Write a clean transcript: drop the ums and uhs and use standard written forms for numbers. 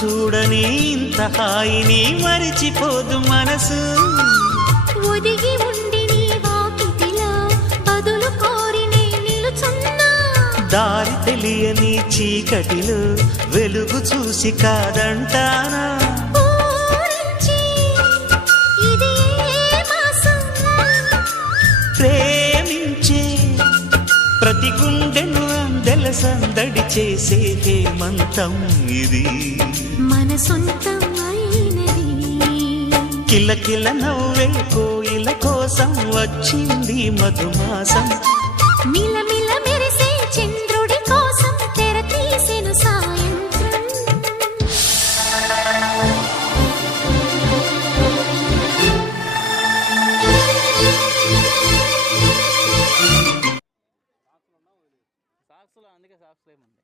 చూడని ఇంత హాయిని మరిచిపోదు మనసు. ఒదిగి ఉండి నీ వాకిటిలో బదులు కోరి నే నిలుచున్నా. దారి తెలియని చీకటిలో వెలుగు చూసి కాదంటానా. ప్రేమించే ప్రతి గుండెను అందెల సందడి చేసే హేమంతం ఇది. మన సొంతం అయినది. కిలకిల నవ్వే కోయిల కోసం వచ్చింది మధుమాసం. మిలమిల మెరిసే చంద్రుడి కోసం తెర తీసెను సాయంత్రం. అందుకే సాక్స్ ఏముంది.